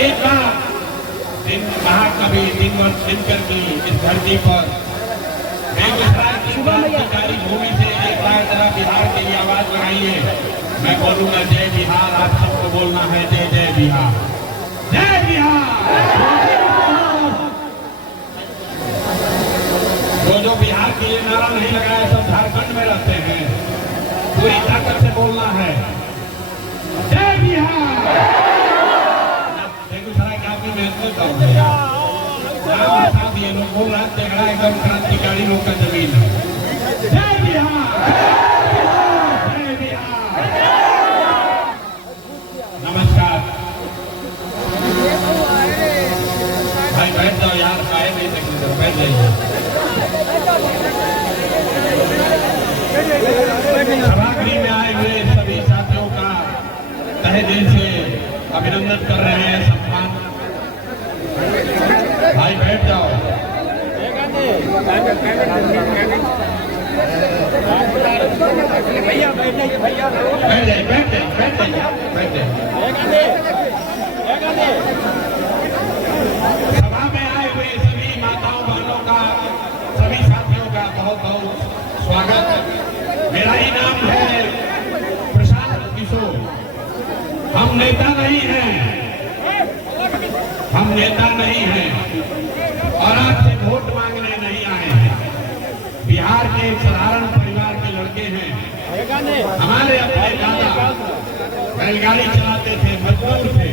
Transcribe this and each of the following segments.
एक बार दिन महाकवि दिनकर की इस धरती पर बेगूसराय की क्रांतिकारी भूमि से एक बार जरा बिहार के लिए आवाज लगाइए। मैं बोलूंगा जय बिहार, आप सबको बोलना है जय जय बिहार, जय बिहार। जो बिहार के लिए नारा नहीं लगाया सब झारखंड में रहते हैं, पूरी ताकत से बोलना है जय बिहार। बेगूसराय के आदमी महसूस करोगे ये लोग बोल रहे झगड़ा एकदम क्रांतिकारी लोग का जमीन है। जय बिहार, जय बिहार। नमस्कार भाई, बैठ जाओ यार, आए नहीं सकते, बैठ जाइए। सभागृह में आए हुए सभी साथियों का तहे दिल से अभिनंदन कर रहे हैं, सम्मान। भाई बैठ जाओ। भैया बैठ जाइए, भैया बैठ जाइए, बैठ जाइए, बैठ जाइए, बैठ जाइए। सभा में आए हुए सभी माताओं बहनों का, सभी साथियों का बहुत बहुत स्वागत। मेरा ही नाम है प्रशांत किशोर। हम नेता नहीं हैं, हम नेता नहीं हैं और आपसे वोट मांगने नहीं आए हैं। बिहार के एक साधारण परिवार के लड़के हैं। हमारे अपने दादा बैलगाड़ी चलाते थे, मजदूर थे।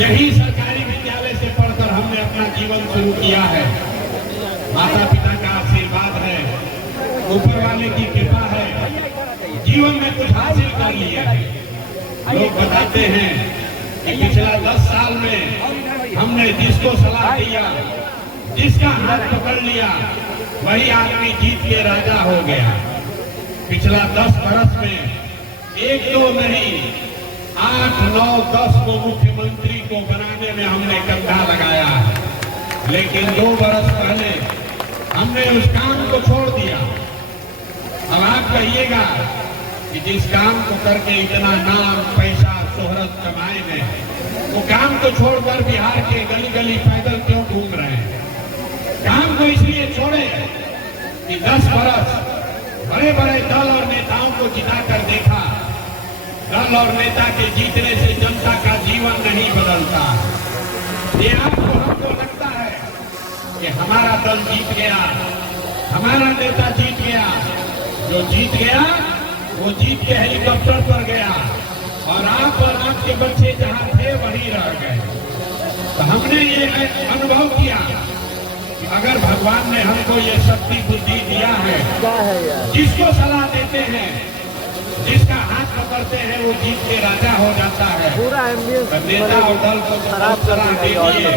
यही सरकारी विद्यालय से पढ़कर हमने अपना जीवन शुरू किया है। माता पिता का आशीर्वाद है, ऊपर वाले की कृपा है, जीवन में कुछ हासिल कर लिया है। लोग बताते हैं कि पिछला 10 साल में हमने जिसको सलाह दिया, जिसका हाथ पकड़ लिया, वही आदमी जीत के राजा हो गया। पिछला 10 बरस में 1-2 नहीं, 8, 9, 10 को मुख्यमंत्री को बनाने में हमने कंधा लगाया है। लेकिन 2 बरस पहले हमने उस काम को छोड़ दिया। अब आप कहिएगा कि जिस काम को करके इतना नाम, पैसा, शोहरत कमाएंगे, वो काम को छोड़कर बिहार के गली गली पैदल क्यों घूम रहे हैं? काम को इसलिए छोड़े कि 10 बरस बड़े बड़े दल और नेताओं को जिताकर देखा। दल और नेता के जीतने से जनता का जीवन नहीं बदलता। ये आपको हमको लगता है कि हमारा दल जीत गया, हमारा नेता जीत गया। जो जीत गया वो जीत के हेलीकॉप्टर पर गया और आप और आपके बच्चे जहां थे वहीं रह गए। तो हमने ये अनुभव किया कि अगर भगवान ने हमको ये शक्ति बुद्धि दिया है, जिसको सलाह देते हैं, जिसका हाथ पकड़ते हैं, वो जीत के राजा हो जाता है। नेता और दल को सलाह दीजिए,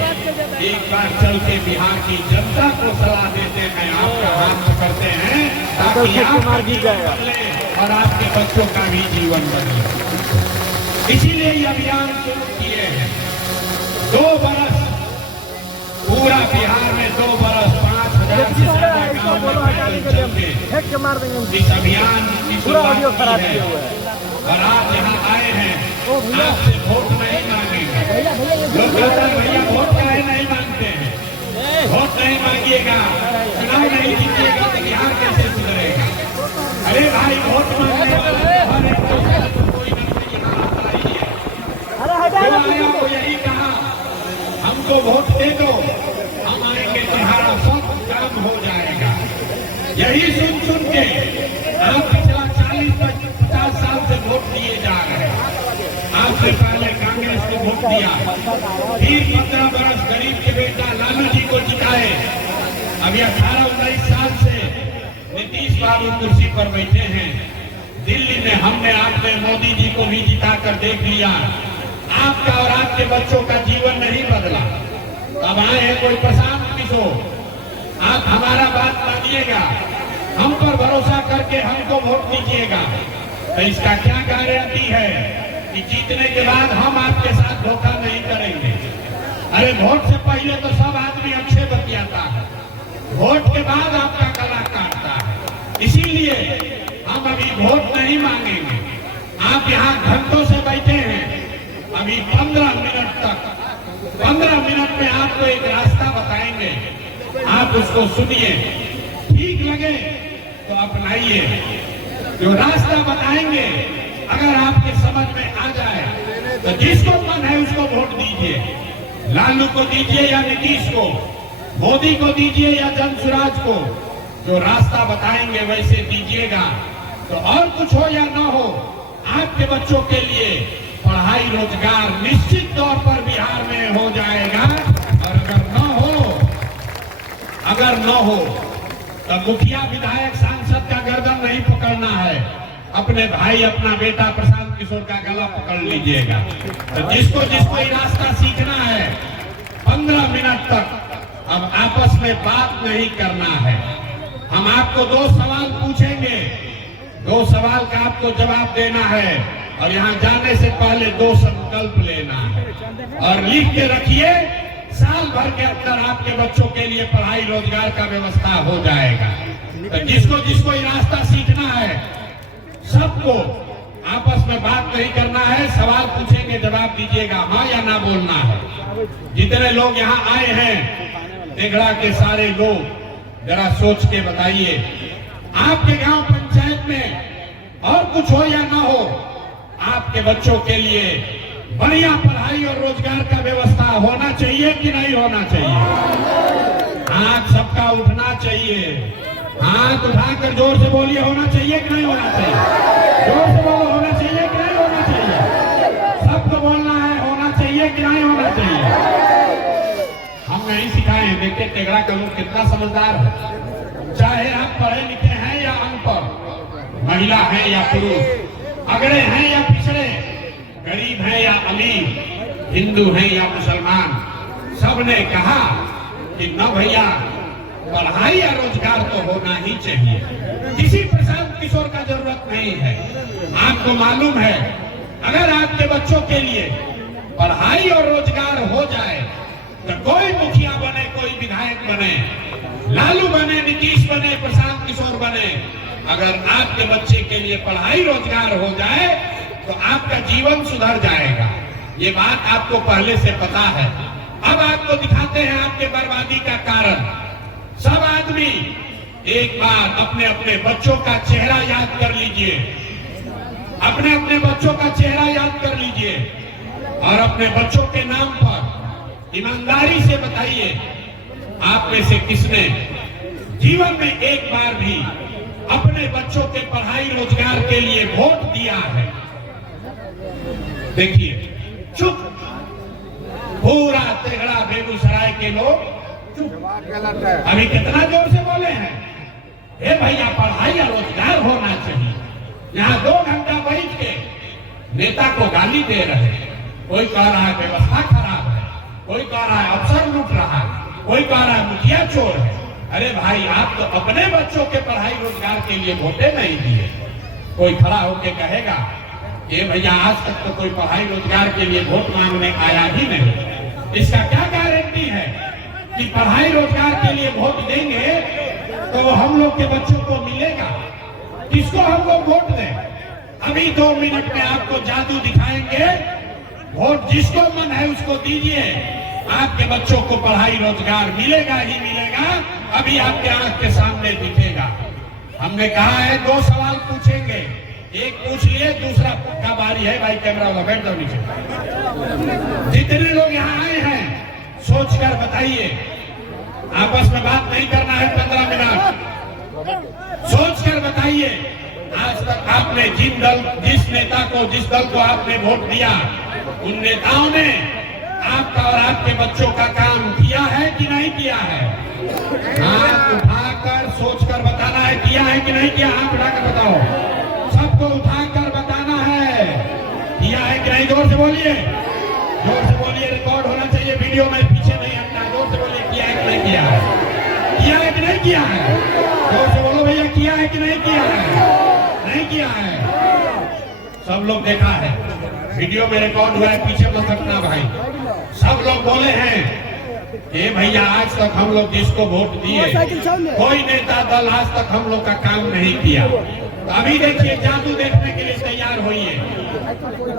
एक बार चल के बिहार की जनता को सलाह देते हैं, आपका हाथ पकड़ते हैं ताकि आपका जीवन बदले और आपके बच्चों का भी जीवन बदले। इसीलिए ये अभियान शुरू किए हैं। 2 बरस पूरा बिहार में 2 बरस 5,000 से ज्यादा गाँव में पैदल चल के इस अभियान की शुरुआत की है। और आप यहाँ आए हैं, आपसे वोट नहीं मांगेंगे। लोग कहते हैं भैया वोट काहे नहीं मांगते हैं? वोट नहीं मांगिएगा, चुनाव नहीं जीतिएगा तो बिहार कैसे सुधरेगा? अरे भाई वोट मांगने वाले हर एक को कोई न कोई यहाँ आता ही है। वो यही कहा हमको वोट दे दो, हम आएंगे, तुम्हारा सब काम हो जाएगा। यही सुन सुन के आप पिछला 40-50 साल से वोट दिए जा रहे हैं। आपसे पहले कांग्रेस को वोट दिया, फिर 15 बरस गरीब के बेटा लालू जी को जिताए। अभी 18-19 साल से नीतीश बाबू कुर्सी पर बैठे हैं। दिल्ली में हमने आपने मोदी जी को भी जिताकर देख लिया। आपका और आपके बच्चों का जीवन नहीं बदला। अब आए हैं कोई प्रशांत किशोर, आप हमारा बात मानिएगा, हम पर भरोसा करके हमको वोट दीजिएगा। तो इसका क्या गारंटी है कि जीतने के बाद हम आपके साथ धोखा नहीं करेंगे? अरे वोट से पहले तो सब आदमी अच्छे बतियाता है, वोट के बाद आपका गला काटता है। इसीलिए हम अभी वोट नहीं मांगेंगे। आप यहाँ घंटों से बैठे हैं अभी 15 मिनट में आपको एक रास्ता बताएंगे, आप उसको सुनिए, ठीक लगे तो अपनाइए। जो रास्ता बताएंगे अगर आपके समझ में आ जाए तो जिसको मन है उसको वोट दीजिए, लालू को दीजिए या नीतीश को, मोदी को दीजिए या जनसुराज को। जो रास्ता बताएंगे वैसे दीजिएगा, तो और कुछ हो या ना हो, आपके बच्चों के लिए पढ़ाई रोजगार निश्चित तौर पर बिहार में हो जाएगा। और अगर न हो तो मुखिया विधायक सांसद का गर्दन नहीं पकड़ना है, अपने भाई अपना बेटा प्रशांत किशोर का गला पकड़ लीजिएगा। तो जिसको ये रास्ता सीखना है 15 मिनट तक अब आपस में बात नहीं करना है। हम आपको 2 सवाल पूछेंगे, 2 सवाल का आपको जवाब देना है और यहाँ जाने से पहले 2 संकल्प लेना है और लिख के रखिए। साल भर के अंदर आपके बच्चों के लिए पढ़ाई रोजगार का व्यवस्था हो जाएगा। तो जिसको ये रास्ता सीखना है सबको आपस में बात नहीं करना है, सवाल पूछेंगे जवाब दीजिएगा, हाँ या ना बोलना है। जितने लोग यहाँ आए हैं तेघड़ा के सारे लोग जरा सोच के बताइए, आपके गांव पंचायत में और कुछ हो या ना हो, आपके बच्चों के लिए बढ़िया पढ़ाई और रोजगार का व्यवस्था होना चाहिए कि नहीं होना चाहिए? हाथ सबका उठना चाहिए, हाथ उठाकर जोर से बोलिए, होना चाहिए कि नहीं होना चाहिए? जोर से बोलो, होना चाहिए कि नहीं होना चाहिए? सबको बोलना है, होना चाहिए कि नहीं होना चाहिए? हम नहीं सिखाए हैं। देखिए तेघड़ा का लोग कितना समझदार है, चाहे आप पढ़े लिखे हैं या अनपढ़, महिला है या पुरुष, अगड़े हैं या पिछड़े, गरीब है या अमीर, हिंदू है या मुसलमान, सबने कहा कि न भैया पढ़ाई या रोजगार तो होना ही चाहिए। किसी प्रशांत किशोर का जरूरत नहीं है। आपको मालूम है अगर आपके बच्चों के लिए पढ़ाई और रोजगार हो जाए तो कोई मुखिया बने, कोई विधायक बने, लालू बने, नीतीश बने, प्रशांत किशोर बने, अगर आपके बच्चे के लिए पढ़ाई रोजगार हो जाए तो आपका जीवन सुधर जाएगा। ये बात आपको पहले से पता है। अब आपको दिखाते हैं आपके बर्बादी का कारण। सब आदमी एक बार अपने अपने बच्चों का चेहरा याद कर लीजिए, अपने अपने बच्चों का चेहरा याद कर लीजिए और अपने बच्चों के नाम पर ईमानदारी से बताइए, आप में से किसने जीवन में एक बार भी अपने बच्चों के पढ़ाई रोजगार के लिए वोट दिया है? देखिए, चुप, पूरा तेघड़ा बेगूसराय के लोग चुप। अभी कितना जोर से बोले हैं, हे भैया पढ़ाई या रोजगार होना चाहिए। यहाँ 2 घंटा बैठ के नेता को गाली दे रहे हैं। कोई कह रहा है व्यवस्था खराब है, कोई कह रहा है अफसर लूट रहा है, कोई कह रहा है मुखिया चोर है। अरे भाई, आप तो अपने बच्चों के पढ़ाई रोजगार के लिए वोटे नहीं दिए। कोई खड़ा होके कहेगा ये भैया आज तक तो कोई पढ़ाई रोजगार के लिए वोट मांगने आया ही नहीं। इसका क्या गारंटी है कि पढ़ाई रोजगार के लिए वोट देंगे तो हम लोग के बच्चों को मिलेगा? किसको हम लोग वोट दें? अभी 2 मिनट में आपको जादू दिखाएंगे। वोट जिसको मन है उसको दीजिए, आपके बच्चों को पढ़ाई रोजगार मिलेगा ही मिलेगा। अभी आपके आंख के सामने दिखेगा। हमने कहा है 2 सवाल पूछेंगे, एक पूछ लिए, दूसरा का बारी है। भाई कैमरा वाला बैठ जाओ नीचे। जितने लोग यहाँ आए हैं सोच कर बताइए, आपस में बात नहीं करना है। 15 मिनट सोच कर बताइए, आज तक आपने जिस नेता को, जिस दल को आपने वोट दिया, उन नेताओं ने आपका और आपके बच्चों का काम किया है कि नहीं किया है? हाथ उठाकर सोच कर बताना है, किया है कि नहीं किया? हाथ उठाकर बताओ, सबको उठाकर बताना है, किया है कि नहीं? जोर से बोलिए, जोर से बोलिए, रिकॉर्ड होना चाहिए वीडियो में, पीछे नहीं हटना। जोर से बोलिए, किया है कि नहीं किया है? किया है कि नहीं किया है? जोर से बोलो भैया, किया है कि नहीं किया है? नहीं किया है। सब लोग देखा है, वीडियो में रिकॉर्ड हुआ है, पीछे मत हटना भाई। सब लोग बोले हैं ये भैया आज तक हम लोग जिसको वोट दिए, कोई नेता दल आज तक हम लोग का काम नहीं किया। तो अभी देखिए जादू देखने के लिए तैयार होइए।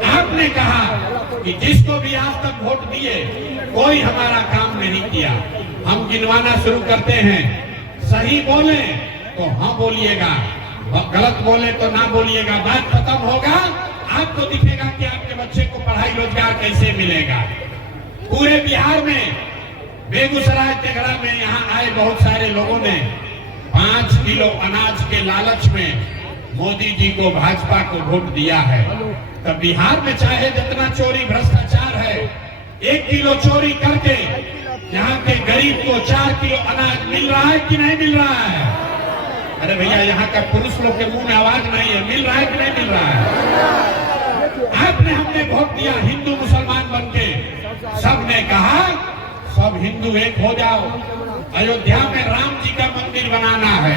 आपने कहा कि जिसको भी आज तक वोट दिए कोई हमारा काम नहीं किया। हम गिनवाना शुरू करते हैं, सही बोले तो हाँ बोलिएगा, गलत बोले तो ना बोलिएगा। बात खत्म होगा, आपको दिखेगा कि आपके बच्चे को पढ़ाई रोजगार कैसे मिलेगा। पूरे बिहार में बेगूसराय तेघड़ा में यहाँ आए बहुत सारे लोगों ने 5 किलो अनाज के लालच में मोदी जी को, भाजपा को वोट दिया है। तब बिहार में चाहे जितना चोरी भ्रष्टाचार है, 1 किलो चोरी करके यहाँ के गरीब को 4 किलो अनाज मिल रहा है कि नहीं मिल रहा है? अरे भैया, यहाँ का पुरुष लोग के मुंह में आवाज नहीं है, मिल रहा है कि नहीं मिल रहा है? आपने हमने वोट दिया हिंदू मुसलमान बनके, सबने कहा सब हिंदू एक हो जाओ, अयोध्या में राम जी का मंदिर बनाना है।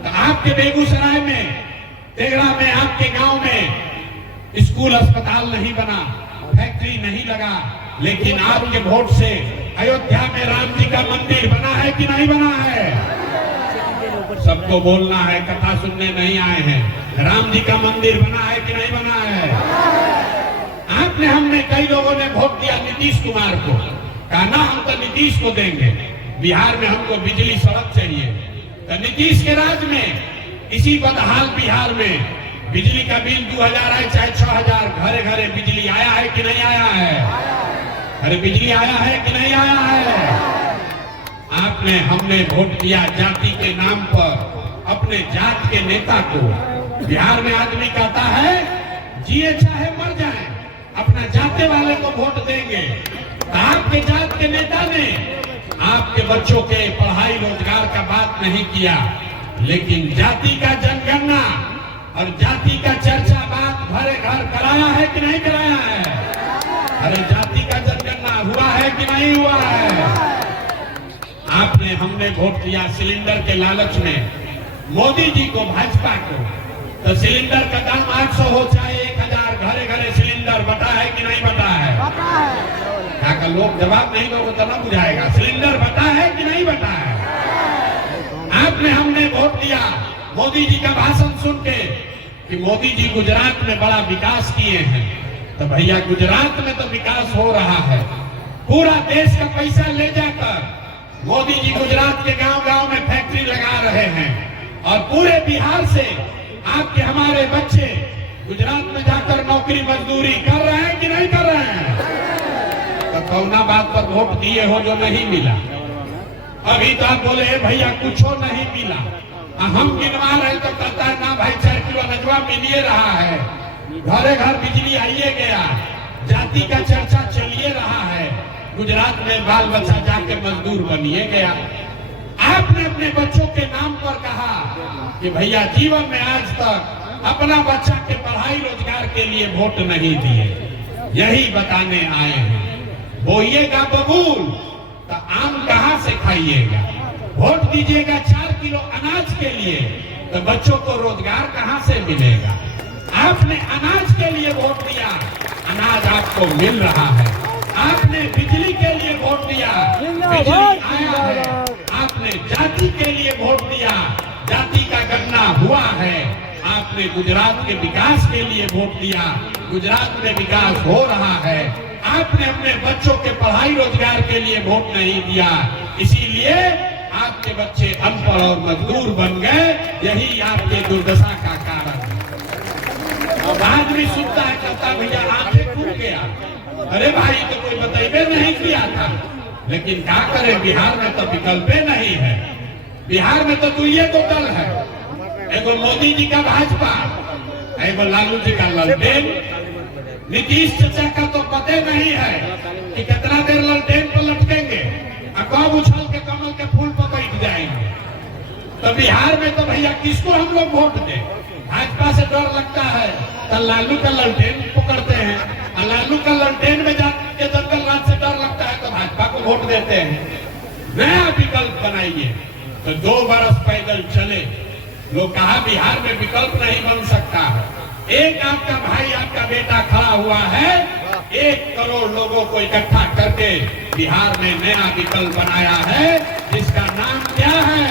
तो आपके बेगूसराय में, तेघड़ा में, आपके गांव में स्कूल अस्पताल नहीं बना, फैक्ट्री नहीं लगा, लेकिन आपके वोट से अयोध्या में राम जी का मंदिर बना है कि नहीं बना है? सबको बोलना है, कथा सुनने नहीं आए हैं। राम जी का मंदिर बना है कि नहीं बना है? आपने हमने कई लोगों ने वोट दिया नीतीश कुमार को, कहा ना हम तो नीतीश को देंगे, बिहार में हमको बिजली सड़क चाहिए। तो नीतीश के राज में इसी बदहाल बिहार में बिजली का बिल 2000 आए चाहे 6000, घरे घरे बिजली आया है कि नहीं आया है? अरे बिजली आया है कि नहीं आया है? आपने हमने वोट दिया जाति के नाम पर अपने जात के नेता को। बिहार में आदमी कहता है जिए चाहे मर जाए, अपना जाते वाले को वोट देंगे। तो आपके जात के नेता ने आपके बच्चों के पढ़ाई रोजगार का बात नहीं किया, लेकिन जाति का जनगणना और जाति का चर्चा बात भरे घर कराया है कि नहीं कराया है? अरे जाति का जनगणना हुआ है कि नहीं हुआ है? आपने हमने वोट दिया सिलेंडर के लालच में मोदी जी को, भाजपा को। तो सिलेंडर का दाम 800 हो चाहे 1000, घरे घरे सिलेंडर बटा है कि नहीं बटा है? यहाँ का लोग जवाब नहीं दोगे तो ना बुझाएगा। सिलेंडर बटा है कि नहीं बटा है? आपने हमने वोट दिया मोदी जी का भाषण सुन के कि मोदी जी गुजरात में बड़ा विकास किए हैं। तो भैया गुजरात में तो विकास हो रहा है, पूरा देश का पैसा ले जाकर मोदी जी गुजरात के गांव-गांव में फैक्ट्री लगा रहे हैं और पूरे बिहार से आपके हमारे बच्चे गुजरात में जाकर नौकरी मजदूरी कर रहे हैं कि नहीं कर रहे हैं? तो कौना बात पर वोट दिए हो जो नहीं मिला? अभी तो आप बोले भैया कुछ नहीं मिला, हम गिनवा रहे तो कहता है ना भाई 4 किलो अनजवा मिलिए रहा है, घरे घर बिजली आइए गया, जाति का चर्चा चलिए रहा है, गुजरात में बाल बच्चा जाके मजदूर बनिए गया। आपने अपने बच्चों के नाम पर कहा कि भैया जीवन में आज तक अपना बच्चा के पढ़ाई रोजगार के लिए वोट नहीं दिए, यही बताने आए हैं। बोइएगा बबूल तो आम कहाँ से खाइएगा? वोट दीजिएगा 4 किलो अनाज के लिए तो बच्चों को रोजगार कहाँ से मिलेगा? आपने अनाज के लिए वोट दिया, अनाज आपको मिल रहा है। आपने बिजली के लिए वोट दिया, बिजली आया है। आपने जाति के लिए वोट दिया, जाति का गणना हुआ है। आपने गुजरात के विकास के लिए वोट दिया, गुजरात में विकास हो रहा है। आपने अपने बच्चों के पढ़ाई रोजगार के लिए वोट नहीं दिया, इसीलिए आपके बच्चे अनपढ़ और मजदूर बन गए। यही आपके दुर्दशा का कारण है। अब आदमी सुनता है, कहता भैया आंखें खुल गया, अरे भाई तो कोई बताइए नहीं किया था। लेकिन क्या करें, बिहार में तो विकल्प नहीं है। बिहार में तो दुइये को दल है, एगो मोदी जी का भाजपा, एगो लालू जी का ललटेन। नीतीश चाचा का तो पता नहीं है कि कितना देर ललटेन पर लटकेंगे और कब उछल के कमल के फूल पर बैठ जाएंगे। तो बिहार में तो भैया किसको हम लोग वोट दें? भाजपा से डर लगता है तो लालू का ललटेन पकड़ते हैं, और लालू का ललटेन में जाके दंगल राज से डर लगता है तो भाजपा को वोट देते हैं। नया विकल्प बनाइए। तो 2 बरस पैदल चले, लोग कहा बिहार में विकल्प नहीं बन सकता है। एक आपका भाई, आपका बेटा खड़ा हुआ है, 1 करोड़ लोगों को इकट्ठा करके बिहार में नया विकल्प बनाया है, जिसका नाम क्या है?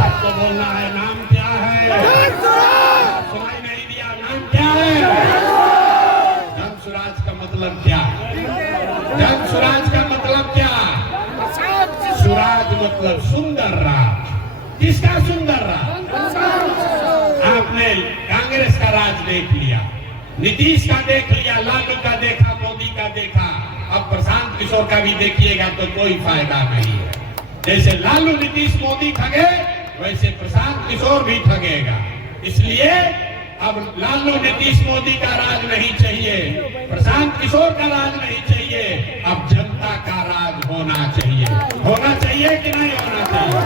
सबको बोलना है, नाम क्या है? सुनाई नहीं दिया? नाम क्या है? जन स्वराज का मतलब क्या? जन स्वराज का मतलब क्या? स्वराज मतलब सुंदर राज। किसका सुंदर राज? आपने कांग्रेस का राज देख लिया, नीतीश का देख लिया, लालू का देखा, मोदी का देखा, अब प्रशांत किशोर का भी देखिएगा तो कोई फायदा नहीं है। जैसे लालू नीतीश मोदी ठगे, वैसे प्रशांत किशोर भी ठगेगा। इसलिए अब लालू नीतीश मोदी का राज नहीं चाहिए, प्रशांत किशोर का राज नहीं चाहिए, अब जनता का राज होना चाहिए। होना चाहिए कि नहीं होना चाहिए?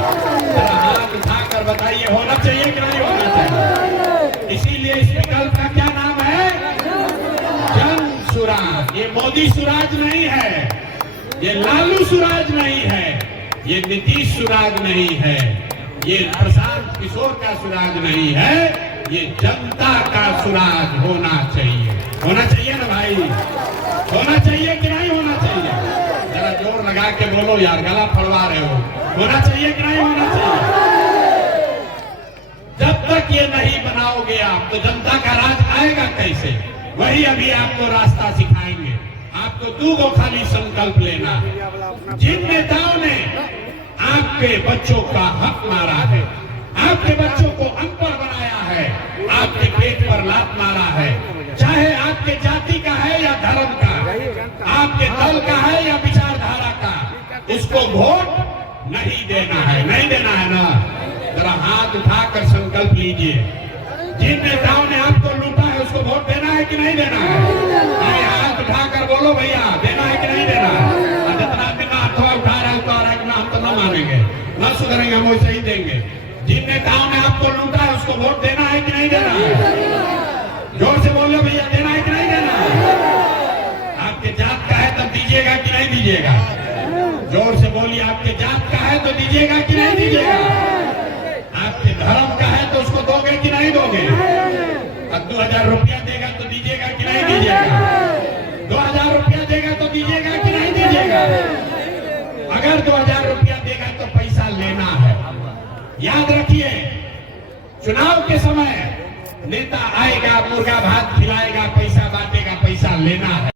जरा हाथ उठाकर बताइए, होना चाहिए कि नहीं होना चाहिए? इसीलिए इस विकल्प का क्या नाम है? जन सुराज। ये मोदी सुराज नहीं है, ये लालू सुराज नहीं है, ये नीतीश सुराज नहीं है, ये प्रशांत किशोर का सुराज नहीं है, ये जनता का सुराज होना चाहिए। होना चाहिए ना भाई? होना चाहिए कि नहीं होना चाहिए? जरा जोर लगा के बोलो यार, गला फड़वा रहे हो। होना चाहिए कि नहीं होना चाहिए? जब तक ये नहीं बनाओगे आप, तो जनता का राज आएगा कैसे? वही अभी आपको रास्ता सिखाएंगे। आपको दो खाली संकल्प लेना है। जिन नेताओं ने आपके बच्चों का हक मारा है, आपके बच्चों को अनपढ़ बनाया है, आपके पेट पर लात मारा है, चाहे आपके जाति का है या धर्म का, आपके दल का है या विचारधारा का, उसको वोट नहीं देना है। नहीं देना है ना? जरा हाथ उठाकर संकल्प लीजिए। जिन नेताओं ने आपको लूटा है, उसको वोट देना है कि नहीं देना है? हाथ उठाकर बोलो भैया, देना है कि नहीं देना है? जितना आदमी ना हाथवा उठा रहा है, उठा रहा है कि ना, हम तो न मानेंगे, न सुधरेंगे, हम वैसे ही देंगे। जिन नेताओं ने आपको लूटा है, उसको वोट देना है कि नहीं देना है? जोर से बोलो भैया, देना है कि नहीं देना है? आपके जात का है तो दीजिएगा कि नहीं दीजिएगा? जोर से बोलिए, आपके जात का है तो दीजिएगा कि नहीं दीजिएगा? आपके धर्म का है तो उसको दोगे कि नहीं दोगे? अब 2000 रुपया देगा तो दीजिएगा कि नहीं दीजिएगा? 2000 रुपया देगा तो दीजिएगा कि नहीं दीजिएगा? अगर 2000 रुपया देगा तो पैसा लेना है। याद रखिए, चुनाव के समय नेता आएगा, मुर्गा भात खिलाएगा, पैसा बांटेगा, पैसा लेना है।